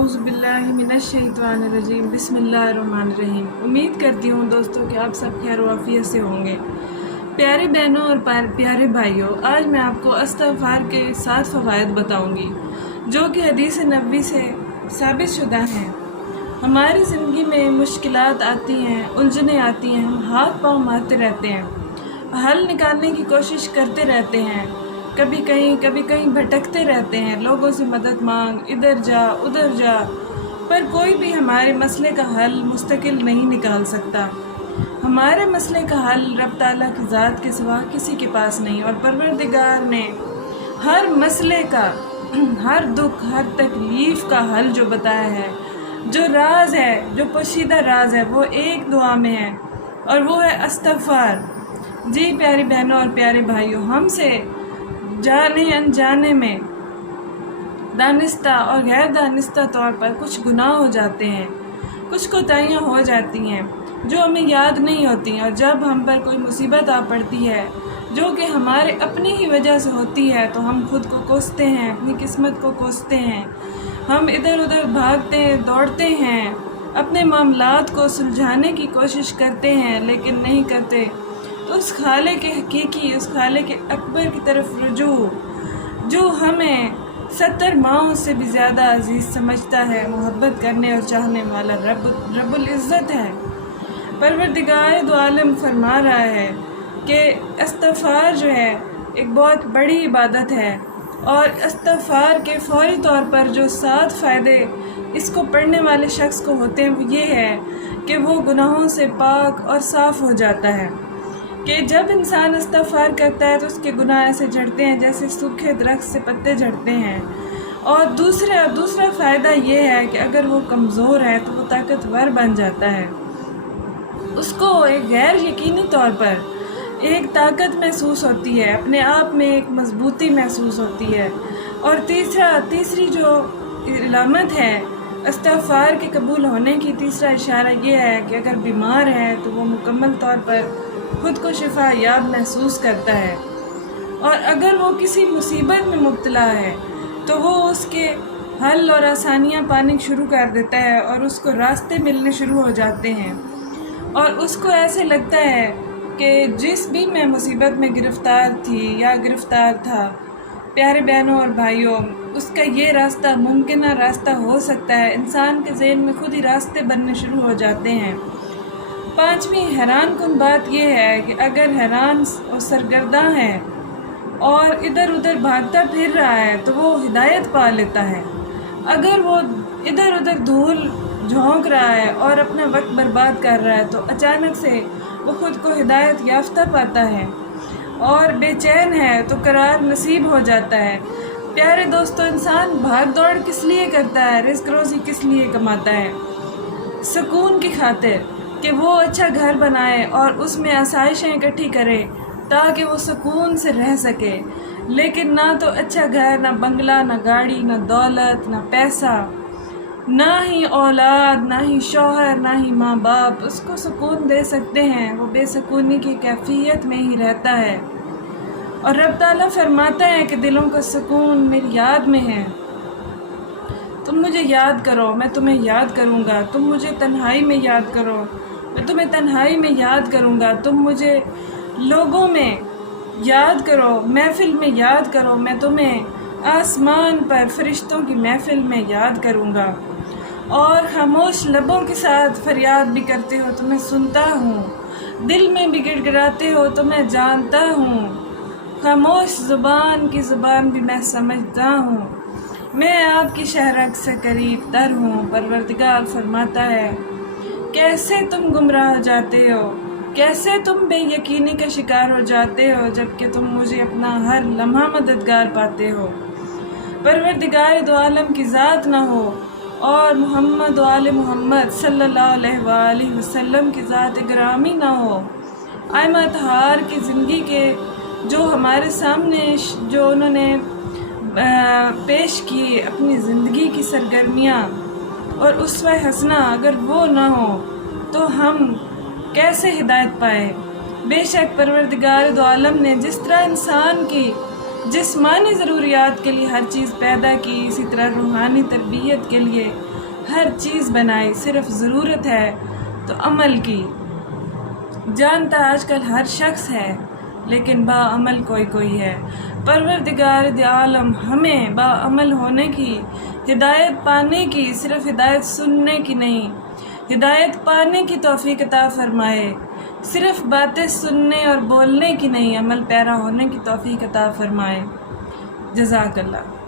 औज़ुबिल्लाहि मिनश्शैतानिर्रजीम बिस्मिल्लाहिर्रहमानिर्रहीम। उम्मीद करती हूँ दोस्तों कि आप सब खैर वाफियत से होंगे। प्यारे बहनों और प्यारे भाइयों, आज मैं आपको इस्तिग़फ़ार के 7 फ़वाइद बताऊँगी जो कि हदीस नबवी से साबित शुदा हैं। हमारी ज़िंदगी में मुश्किलात आती हैं, उलझनें आती हैं, हम हाथ पाँव मारते रहते हैं, हल निकालने की कोशिश करते रहते हैं, कभी कहीं भटकते रहते हैं, लोगों से मदद मांग, इधर जा उधर जा, पर कोई भी हमारे मसले का हल मुस्तकिल नहीं निकाल सकता। हमारे मसले का हल रब ताला की ज़ात के सिवा किसी के पास नहीं, और परवरदिगार ने हर मसले का, हर दुख, हर तकलीफ़ का हल जो बताया है, जो राज है, जो पोशीदा राज है, वो एक दुआ में है, और वो है इस्तिग़फ़ार। जी प्यारी बहनों और प्यारे भाइयों, हमसे जाने अनजाने में दानिस्ता और गैर दानिस्ता तौर पर कुछ गुनाह हो जाते हैं, कुछ कोताहियाँ हो जाती हैं जो हमें याद नहीं होती हैं, और जब हम पर कोई मुसीबत आ पड़ती है जो कि हमारे अपनी ही वजह से होती है तो हम खुद को कोसते हैं, अपनी किस्मत को कोसते हैं, हम इधर उधर भागते हैं, दौड़ते हैं, अपने मामलात को सुलझाने की कोशिश करते हैं, लेकिन नहीं करते तो उस खाले के हकीकी, उस खाले के अकबर की तरफ रुजू, जो हमें 70 माओं से भी ज़्यादा अजीज़ समझता है, मोहब्बत करने और चाहने वाला रब्बुल इज़्ज़त है। परवरदिगार दो आलम फरमा रहा है कि इस्तिग़फ़ार जो है एक बहुत बड़ी इबादत है, और इस्तिग़फ़ार के फ़ौरी तौर पर जो 7 फ़ायदे इसको पढ़ने वाले शख्स को होते हैं वो ये है कि वो गुनाहों से पाक और साफ़ हो जाता है। कि जब इंसान इस्तिग़फ़ार करता है तो उसके गुनाह ऐसे झड़ते हैं जैसे सूखे दरख्त से पत्ते झड़ते हैं। और दूसरा फ़ायदा ये है कि अगर वो कमज़ोर है तो वो ताकतवर बन जाता है, उसको एक गैर यकीनी तौर पर एक ताकत महसूस होती है, अपने आप में एक मजबूती महसूस होती है। और तीसरी जो इलामत है इस्तिग़फ़ार के कबूल होने की, तीसरा इशारा ये है कि अगर बीमार है तो वो मुकम्मल तौर पर खुद को शिफा याब महसूस करता है, और अगर वो किसी मुसीबत में मुब्तला है तो वो उसके हल और आसानियाँ पानी शुरू कर देता है, और उसको रास्ते मिलने शुरू हो जाते हैं, और उसको ऐसे लगता है कि जिस भी मैं मुसीबत में गिरफ़्तार थी या गिरफ़्तार था, प्यारे बहनों और भाइयों, उसका ये रास्ता मुमकिन रास्ता हो सकता है। इंसान के ज़हन में खुद ही रास्ते बनने शुरू हो जाते हैं। 5वीं हैरान कुन बात यह है कि अगर हैरान और सरगर्दा है और इधर उधर भागता फिर रहा है तो वो हिदायत पा लेता है। अगर वो इधर उधर धूल झोंक रहा है और अपना वक्त बर्बाद कर रहा है तो अचानक से वो खुद को हिदायत याफ्ता पाता है, और बेचैन है तो करार नसीब हो जाता है। प्यारे दोस्तों, इंसान भाग दौड़ किस लिए करता है, रिस्क रोज़ी किस लिए कमाता है? सुकून की खातिर, कि वो अच्छा घर बनाए और उसमें आसाइशें इकट्ठी करे ताकि वो सुकून से रह सके। लेकिन ना तो अच्छा घर, ना बंगला, ना गाड़ी, ना दौलत, ना पैसा, ना ही औलाद, ना ही शौहर, ना ही माँ बाप उसको सुकून दे सकते हैं। वो बेसुकूनी की कैफियत में ही रहता है, और रब ताला फरमाता है कि दिलों का सुकून मेरी याद में है। तुम मुझे याद करो, मैं तुम्हें याद करूँगा। तुम मुझे तन्हाई में याद करो, मैं तुम्हें तन्हाई में याद करूँगा। तुम मुझे लोगों में याद करो, महफिल में याद करो, मैं तुम्हें आसमान पर फरिश्तों की महफिल में याद करूँगा। और खामोश लबों के साथ फरियाद भी करते हो तो मैं सुनता हूँ, दिल में भी गिड़गिड़ाते हो तो मैं जानता हूँ, खामोश ज़ुबान की ज़ुबान भी मैं समझता हूँ, मैं आपकी शहरक से करीब तर हूँ। परवरदिगार फरमाता है, कैसे तुम गुमराह हो जाते हो, कैसे तुम बेयकीनी का शिकार हो जाते हो, जबकि तुम मुझे अपना हर लम्हा मददगार पाते हो। परवरदिगार दो आलम की ज़ात ना हो और मोहम्मद व आले मोहम्मद सल्लल्लाहु अलैहि वसल्लम की ज़ात ग्रामी ना हो, आइमा तहार की ज़िंदगी के जो हमारे सामने जो उन्होंने पेश की अपनी ज़िंदगी की सरगर्मियाँ और उसवा हसना, अगर वो ना हो तो हम कैसे हिदायत पाए। बेशक परवरदिगार दो आलम ने जिस तरह इंसान की जिस्मानी ज़रूरियात के लिए हर चीज़ पैदा की, इसी तरह रूहानी तरबियत के लिए ہر چیز بنائی، صرف ضرورت ہے تو عمل کی۔ جانتا آج کل ہر شخص ہے لیکن با عمل کوئی کوئی ہے۔ پروردگار دی عالم ہمیں با عمل ہونے کی، ہدایت پانے کی، صرف ہدایت سننے کی نہیں، ہدایت پانے کی توفیق عطا فرمائے۔ صرف باتیں سننے اور بولنے کی نہیں، عمل پیرا ہونے کی توفیق عطا فرمائے۔ جزاک اللہ۔